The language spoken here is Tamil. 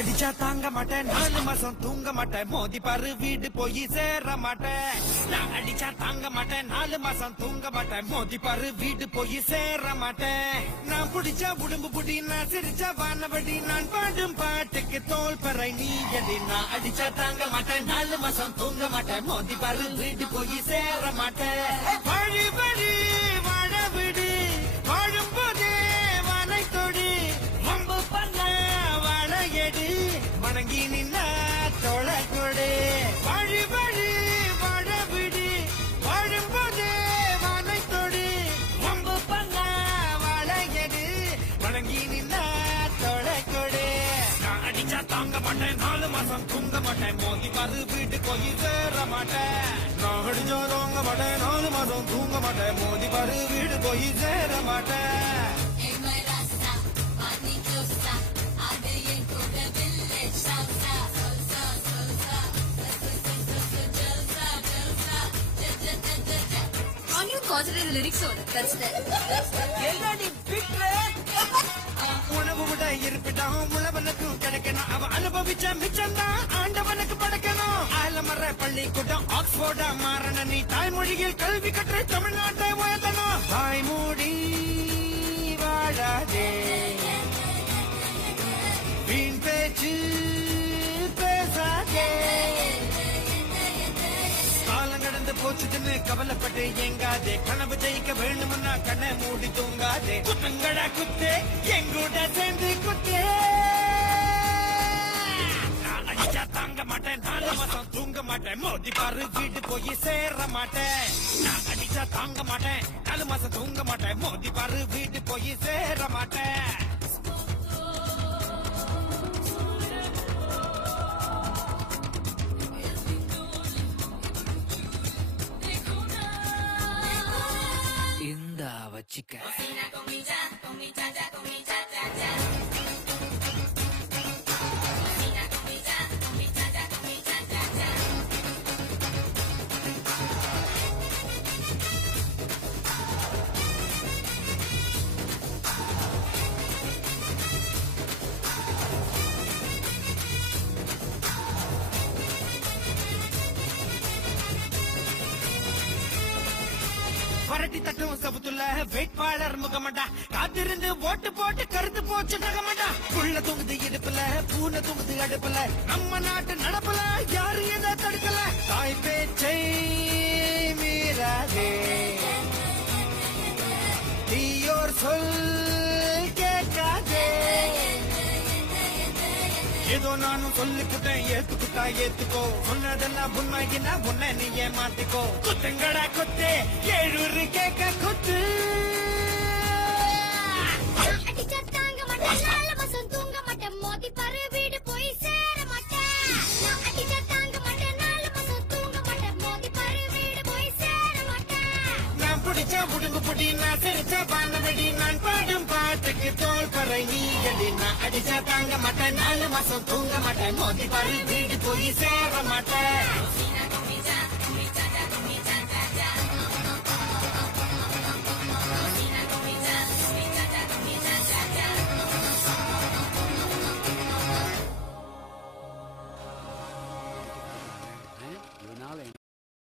அடிச்சா தாங்க மாட்டேன் 4 மாசம் தூங்க மாட்டேன் மோதி பாரு வீடு போய் சேர மாட்டேன் நான் அடிச்சா தாங்க மாட்டேன் 4 மாசம் தூங்க மாட்டேன் மோதி பாரு வீடு போய் சேர மாட்டேன் நான் புடிச்சா உடம்பு புடி நான் சிரிச்சா வானபடி நான் பாடும் பாட்டுக்கு தோல் பறை நீ எடி நான் அடிச்சா தாங்க மாட்டேன் 4 மாசம் தூங்க மாட்டேன் மோதி பாரு வீடு போய் சேர மாட்டேன் வழி வழி வாழ விடு வாழும் போதே வானை தொடு வம்பு பண்ண வாழ எடு வணங்கி நின்னா தோள கொடு வழி வழி வாழ விடு வாழும் போதே வானை தொடு வம்பு பண்ண வாழ எடு வணங்கி நின்னா தோள கொடு நான் அடிச்சா தாங்க மாட்டேன் 4 மாசம் தூங்க மாட்டேன் மோதி பாரு வீட்டு போய் சேர மாட்டேன் நான் அடிச்சா தாங்க மாட்டேன் 4 மாசம் தூங்க மாட்டேன் மோதி பாரு வீடு போய் சேர மாட்டேன் Concentrate the lyrics on it. That's it. உணவு விட இருப்பிடம் உழவனுக்கும் கிடைக்கணும் அவன் அனுபவிச்ச மிச்சம்தான் ஆண்டவனுக்கு படைக்கணும் ஆலமர பள்ளிக்கூடம் ஆக்ஸ்போர்டா மாறன நீ தாய்மொழியில் கல்வி கற்று தமிழ்நாட்டை உயர்த்தணும் தாய்மொழி வாழாதே வீண் பேச்சு பேசாதே காலம் கடந்து போச்சுன்னு கவலைப்பட்டு எங்காதே கனவு ஜெயிக்க வேணும்னா கண்ணை மூடி தூங்காதே குத்தங்கடா குத்தே எங்கூட சேர்ந்து குத்தே நான் அடிச்சா தாங்க மாட்டேன் 4 மாசம் தூங்க மாட்டேன் மோதி பாரு வீட்டு போய் சேர மாட்டேன் நான் அடிச்சா தாங்க மாட்டேன் 4 மாசம் தூங்க மாட்டேன் மோதி பாரு வீட்டு போய் சேர மாட்டேன் வச்சிக்க வரட்டி தட்டும் சபத்துல வேட்பாளர் முகமண்டா காத்திருந்து ஓட்டு போட்டு கருத்து போச்சு நகமண்டா புள்ள தூங்குது இடுப்புல பூனை தூங்குது அடுப்புல நம்ம நாட்டு நடப்புல யாரு எதை தடுக்கல தாய் பேச்சை மீறாதே தீயோர் சொல் கேட்காதே ஏதோ நானும் சொல்லிக்கிட்டேன் ஏத்துக்கிட்டா ஏத்துக்கோ சொன்னதெல்லாம் உண்மையினா உன்னை நீ ஏமாத்திக்கோ குத்துங்கடா குத்து 7 கேட்க குத்து அடிச்சா தாங்க மாட்டேன் 4 மாசம் தூங்க மாட்டேன் மோதி பாரு வீடு போய் சேர மாட்டேன் நான் அடிச்சா தாங்க மாட்டேன் 4 மாசம் தூங்க மாட்டேன் மோதி பாரு வீடு போய் சேர மாட்டேன் நான் பிடிச்ச உடுங்கு புடி நான் சிரிச்ச பானவடி நான் பாடும் பாட்டுக்கு தோல் பறை நீ எடி நான் அடிச்சா தாங்க மாட்டேன் 4 மாசம் தூங்க மாட்டேன் மோதி பாரு வீடு போய் சேர மாட்டேன்